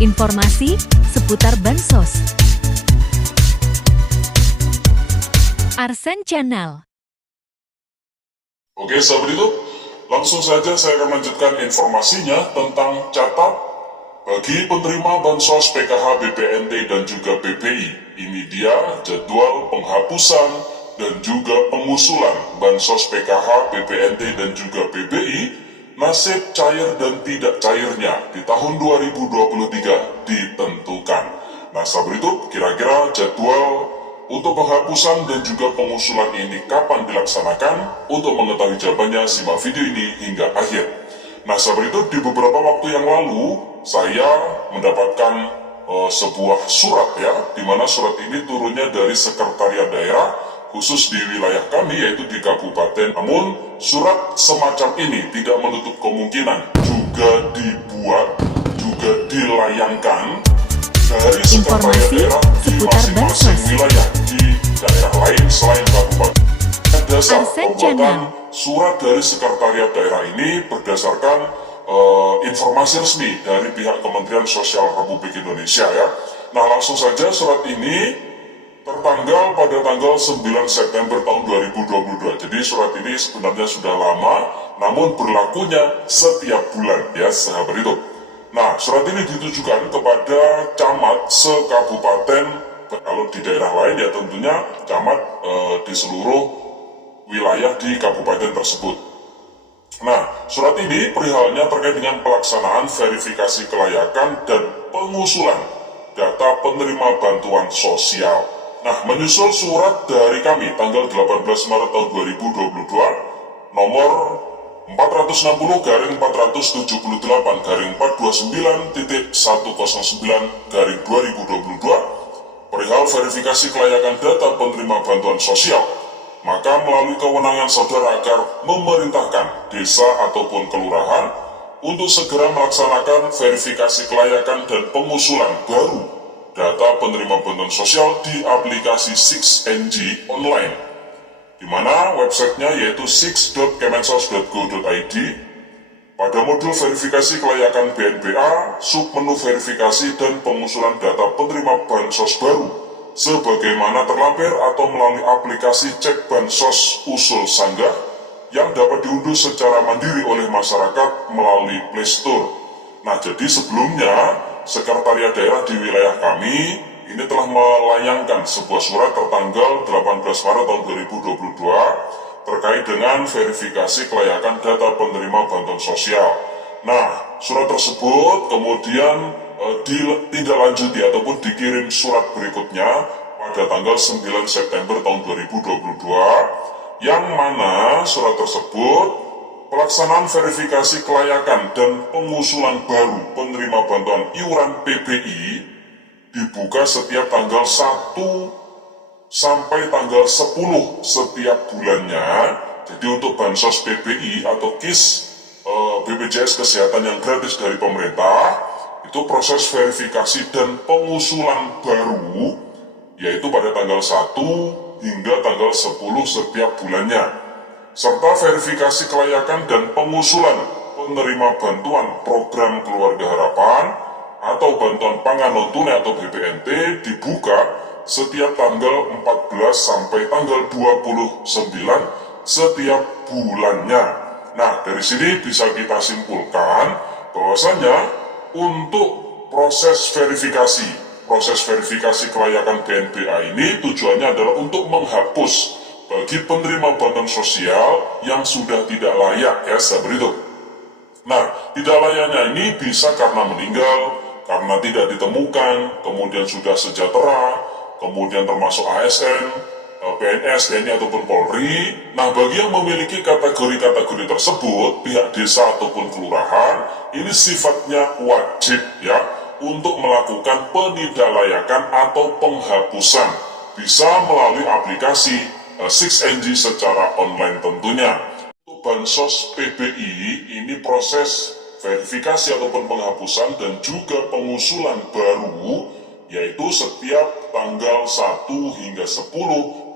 Informasi seputar Bansos. Arsen Channel. Oke sahabat YouTube, langsung saja saya akan lanjutkan informasinya tentang catat bagi penerima Bansos PKH BPNT dan juga BPI. Ini dia jadwal penghapusan dan juga pengusulan Bansos PKH, BPNT dan juga BPI, nasib cair dan tidak cairnya di tahun 2023 ditentukan. Nah sahabat YouTube, kira-kira jadwal untuk penghapusan dan juga pengusulan ini kapan dilaksanakan? Untuk mengetahui jawabannya, simak video ini hingga akhir. Nah sahabat YouTube, di beberapa waktu yang lalu saya mendapatkan sebuah surat ya, di mana surat ini turunnya dari sekretariat daerah khusus di wilayah kami, yaitu di kabupaten. Namun surat semacam ini tidak menutup kemungkinan juga dibuat, juga dilayangkan dari sekretariat daerah di masing-masing wilayah di daerah lain selain kabupaten. Dasar pembuatan surat dari sekretariat daerah ini berdasarkan informasi resmi dari pihak Kementerian Sosial Republik Indonesia ya. Nah langsung saja surat ini tertanggal pada tanggal 9 September tahun 2022. Jadi surat ini sebenarnya sudah lama, namun berlakunya setiap bulan ya sahabat itu. Nah surat ini ditujukan kepada camat sekabupaten. Kalau di daerah lain ya tentunya camat di seluruh wilayah di kabupaten tersebut. Nah, surat ini perihalnya terkait dengan pelaksanaan verifikasi kelayakan dan pengusulan data penerima bantuan sosial. Nah, menyusul surat dari kami tanggal 18 Maret tahun 2022 nomor 460/479.109/2022 perihal verifikasi kelayakan data penerima bantuan sosial. Maka melalui kewenangan saudara agar memerintahkan desa ataupun kelurahan untuk segera melaksanakan verifikasi kelayakan dan pengusulan baru data penerima bantuan sosial di aplikasi 6NG online, di mana websitenya yaitu 6.kemensos.go.id. Pada modul verifikasi kelayakan BNBA, submenu verifikasi dan pengusulan data penerima bansos baru sebagaimana terlampir atau melalui aplikasi Cek Bansos Usul Sanggah yang dapat diunduh secara mandiri oleh masyarakat melalui Play Store. Nah, jadi sebelumnya sekretariat daerah di wilayah kami ini telah melayangkan sebuah surat tertanggal 18 Maret tahun 2022 terkait dengan verifikasi kelayakan data penerima bantuan sosial. Nah, surat tersebut kemudian ditindaklanjuti ataupun dikirim surat berikutnya pada tanggal 9 September tahun 2022, yang mana surat tersebut pelaksanaan verifikasi kelayakan dan pengusulan baru penerima bantuan iuran PBI dibuka setiap tanggal 1 sampai tanggal 10 setiap bulannya. Jadi untuk bansos PBI atau KIS BPJS Kesehatan yang gratis dari pemerintah, itu proses verifikasi dan pengusulan baru yaitu pada tanggal 1 hingga tanggal 10 setiap bulannya, serta verifikasi kelayakan dan pengusulan penerima bantuan program Keluarga Harapan atau bantuan pangan non tunai atau BPNT dibuka setiap tanggal 14 sampai tanggal 29 setiap bulannya. Nah, dari sini bisa kita simpulkan bahwasanya untuk proses verifikasi kelayakan BNBA ini tujuannya adalah untuk menghapus bagi penerima bantuan sosial yang sudah tidak layak ya sahabat itu. Nah, tidak layaknya ini bisa karena meninggal, karena tidak ditemukan, kemudian sudah sejahtera, kemudian termasuk ASN, PNS, TNI ataupun Polri. Nah, bagi yang memiliki kategori-kategori tersebut, pihak desa ataupun kelurahan ini sifatnya wajib ya untuk melakukan penindaklanjutan atau penghapusan, bisa melalui aplikasi 6NG secara online tentunya. Untuk bansos PBI ini proses verifikasi ataupun penghapusan dan juga pengusulan baru yaitu setiap tanggal 1 hingga 10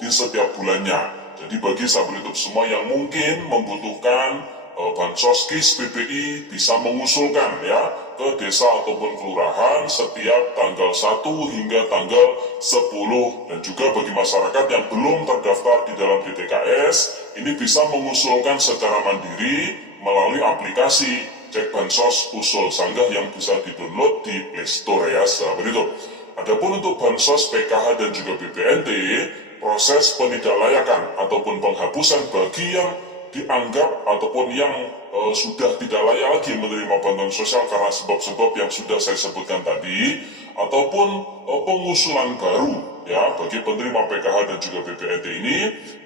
di setiap bulannya. Jadi bagi sahabat YouTube semua yang mungkin membutuhkan Bansos KIS PPI bisa mengusulkan ya ke desa ataupun kelurahan setiap tanggal 1 hingga tanggal 10, dan juga bagi masyarakat yang belum terdaftar di dalam DTKS ini bisa mengusulkan secara mandiri melalui aplikasi Cek Bansos Usul Sanggah yang bisa di-download di Play Store ya, sahabat itu. Adapun untuk Bansos PKH dan juga BPNT, proses penidaklayakan ataupun penghapusan bagi yang dianggap ataupun yang sudah tidak layak lagi menerima bantuan sosial karena sebab-sebab yang sudah saya sebutkan tadi, ataupun pengusulan baru ya bagi penerima PKH dan juga BPNT ini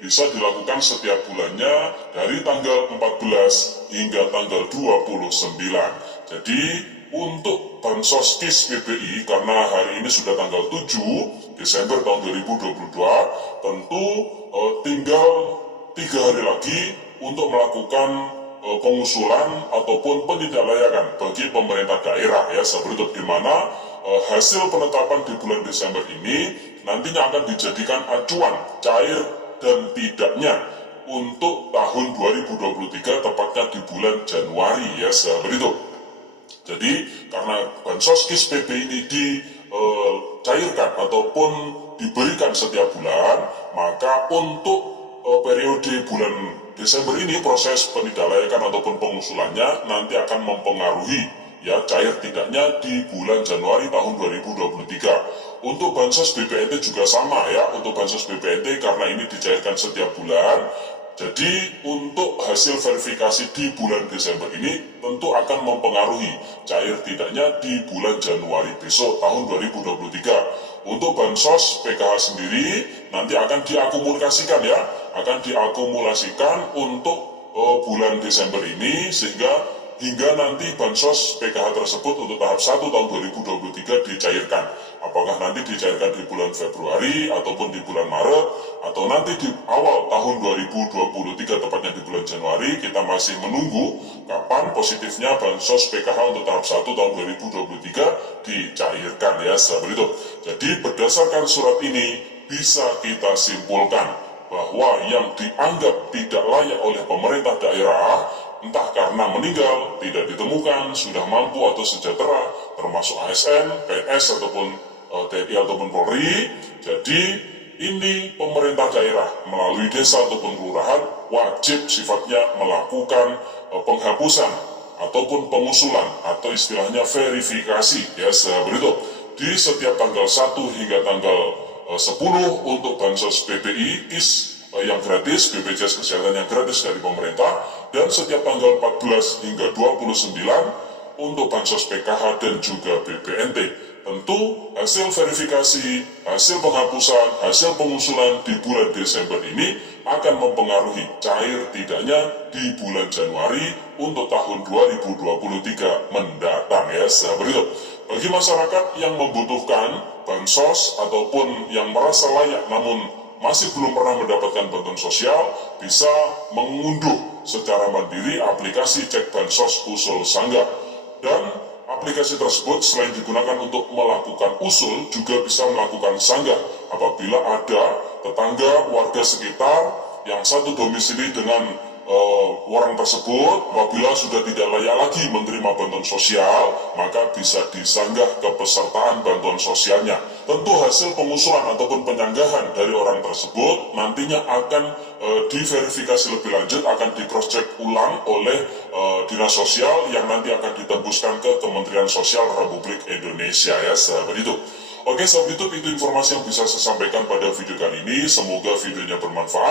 bisa dilakukan setiap bulannya dari tanggal 14 hingga tanggal 29. Jadi untuk Bansos KIS PPI karena hari ini sudah tanggal 7 Desember tahun 2022, tentu tinggal 3 hari lagi untuk melakukan pengusulan ataupun penidaklayakan bagi pemerintah daerah ya, seperti itu, di mana hasil penetapan di bulan Desember ini nantinya akan dijadikan acuan cair dan tidaknya untuk tahun 2023 tepatnya di bulan Januari ya, seperti itu. Jadi karena Bansos KIS PP ini dicairkan ataupun diberikan setiap bulan, maka untuk periode bulan Desember ini proses penidaklayakan ataupun pengusulannya nanti akan mempengaruhi ya cair tidaknya di bulan Januari tahun 2023. Untuk Bansos BPNT juga sama ya, untuk Bansos BPNT karena ini dicairkan setiap bulan, jadi untuk hasil verifikasi di bulan Desember ini tentu akan mempengaruhi cair tidaknya di bulan Januari besok tahun 2023. Untuk Bansos PKH sendiri nanti akan diakumulasikan ya, akan diakumulasikan untuk bulan Desember ini sehingga hingga nanti Bansos PKH tersebut untuk tahap 1 tahun 2023 dicairkan. Apakah nanti dicairkan di bulan Februari ataupun di bulan Maret atau nanti di awal tahun 2023 tepatnya di bulan Januari, kita masih menunggu kapan positifnya Bansos PKH untuk tahap 1 tahun 2023 dicairkan ya, seperti itu. Jadi berdasarkan surat ini bisa kita simpulkan bahwa yang dianggap tidak layak oleh pemerintah daerah entah karena meninggal, tidak ditemukan, sudah mampu atau sejahtera, termasuk ASN, PNS ataupun TNI ataupun Polri. Jadi ini pemerintah daerah melalui desa ataupun kelurahan wajib sifatnya melakukan penghapusan ataupun pengusulan atau istilahnya verifikasi ya, seperti itu di setiap tanggal 1 hingga tanggal 10 untuk Bansos PPI KIS yang gratis, BPJS Kesehatan yang gratis dari pemerintah, dan setiap tanggal 14 hingga 29 untuk Bansos PKH dan juga BPNT. Tentu hasil verifikasi, hasil penghapusan, hasil pengusulan di bulan Desember ini akan mempengaruhi cair tidaknya di bulan Januari untuk tahun 2023 mendatang ya, seperti itu. Bagi masyarakat yang membutuhkan Bansos ataupun yang merasa layak namun masih belum pernah mendapatkan bantuan sosial, bisa mengunduh secara mandiri aplikasi Cek Bansos Usul Sanggah. Dan aplikasi tersebut selain digunakan untuk melakukan usul, juga bisa melakukan sanggah apabila ada tetangga warga sekitar yang satu domisili dengan orang tersebut, apabila sudah tidak layak lagi menerima bantuan sosial, maka bisa disanggah kepesertaan bantuan sosialnya. Tentu hasil pengusulan ataupun penyanggahan dari orang tersebut nantinya akan diverifikasi lebih lanjut, akan di cross check ulang oleh Dinas Sosial yang nanti akan ditembuskan ke Kementerian Sosial Republik Indonesia ya, seperti itu. Oke, sahabat YouTube, itu informasi yang bisa saya sampaikan pada video kali ini. Semoga videonya bermanfaat.